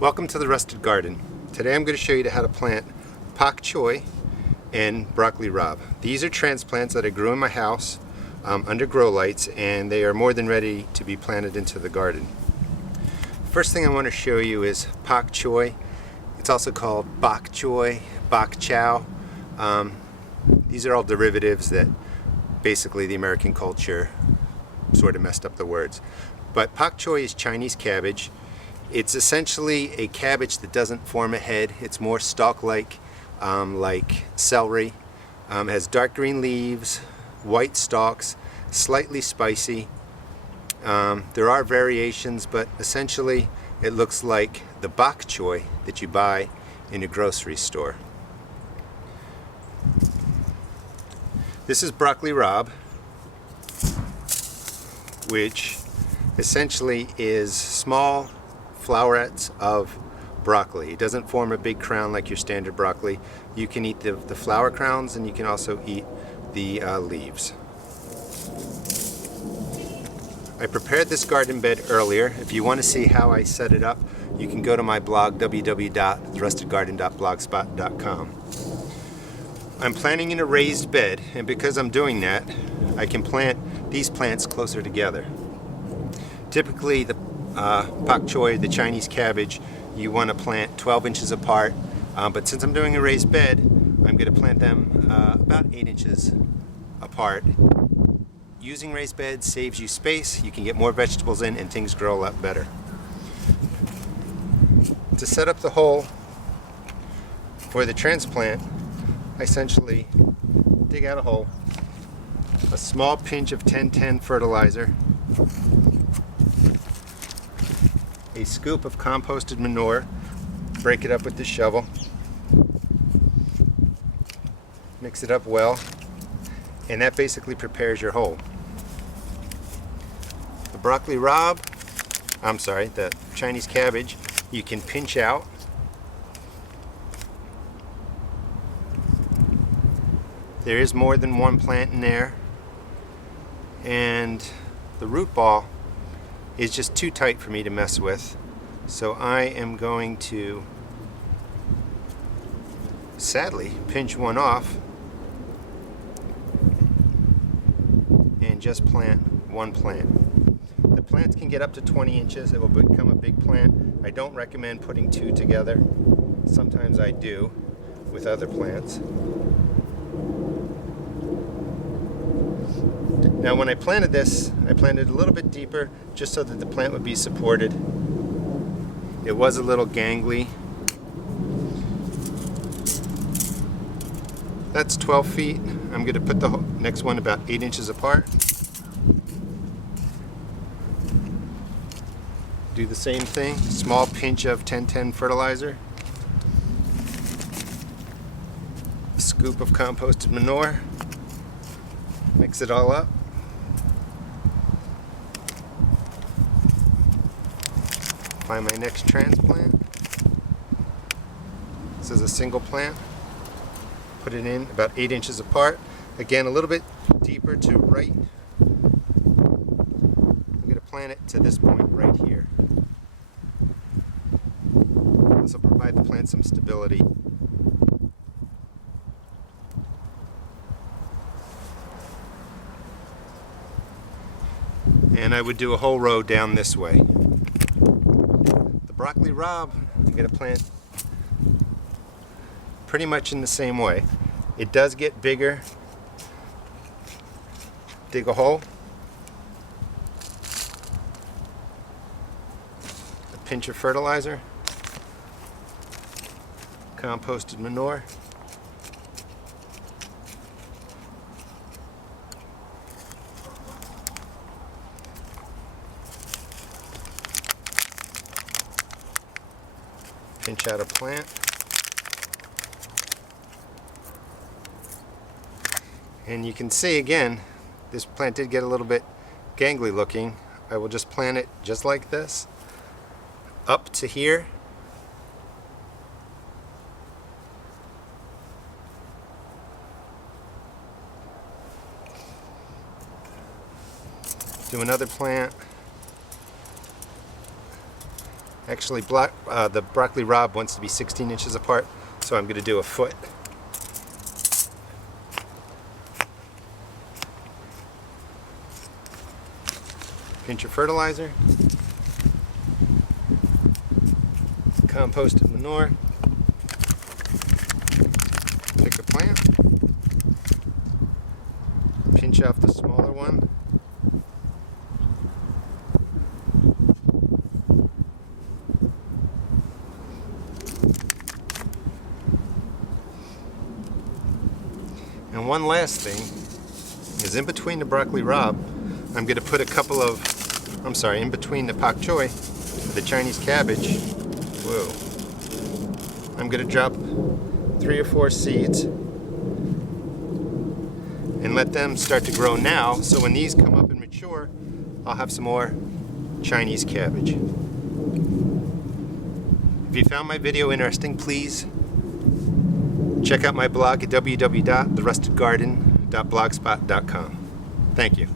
Welcome to the Rusted Garden. Today I'm going to show you how to plant Pak Choi and broccoli Raab. These are transplants that I grew in my house under grow lights, and they are more than ready to be planted into the garden. First thing I want to show you is Pak Choi. It's also called Bok Choy, Bok Chow. These are all derivatives that basically the American culture sort of messed up the words. But Pak Choi is Chinese cabbage. It's essentially a cabbage that doesn't form a head. It's more stalk-like, like celery. It has dark green leaves, white stalks, slightly spicy. There are variations, but essentially it looks like the bok choy that you buy in a grocery store. This is broccoli Raab, which essentially is small flowerets of broccoli. It doesn't form a big crown like your standard broccoli. You can eat the flower crowns, and you can also eat the leaves. I prepared this garden bed earlier. If you want to see how I set it up, you can go to my blog www.therustedgarden.blogspot.com. I'm planting in a raised bed, and because I'm doing that, I can plant these plants closer together. Typically, the Pak Choi, the Chinese cabbage, you want to plant 12 inches apart, but since I'm doing a raised bed, I'm going to plant them about 8 inches apart. Using raised beds saves you space, you can get more vegetables in, and things grow a lot better. To set up the hole for the transplant, I essentially dig out a hole, a small pinch of 10-10 fertilizer, a scoop of composted manure, break it up with the shovel, mix it up well, and that basically prepares your hole. The broccoli Raab, the Chinese cabbage, you can pinch out. There is more than one plant in there, and the root ball is just too tight for me to mess with, so I am going to sadly pinch one off and just plant one plant. The plants can get up to 20 inches. It will become a big plant. I don't recommend putting two together. Sometimes I do with other plants. Now when I planted this, I planted a little bit deeper just so that the plant would be supported. It was a little gangly. That's 12 feet. I'm going to put the next one about 8 inches apart. Do the same thing, small pinch of 10-10 fertilizer, a scoop of composted manure, mix it all up. Find my next transplant. This is a single plant. Put it in about 8 inches apart. Again, a little bit deeper to right. I'm going to plant it to this point right here. This will provide the plant some stability. And I would do a whole row down this way. The broccoli Raab, I'm going to plant pretty much in the same way. It does get bigger. Dig a hole. A pinch of fertilizer. Composted manure. Pinch out a plant. And you can see again, this plant did get a little bit gangly looking. I will just plant it just like this, up to here. Do another plant Actually, the broccoli Raab wants to be 16 inches apart, so I'm going to do a foot. Pinch your fertilizer, composted manure, pick a plant, pinch off the smaller one, and one last thing is in between the broccoli Raab, I'm going to put a couple of, in between the Pak Choi, the Chinese cabbage, I'm going to drop 3 or 4 seeds and let them start to grow now, so when these come up and mature, I'll have some more Chinese cabbage. If you found my video interesting, please check out my blog at www.therustedgarden.blogspot.com. Thank you.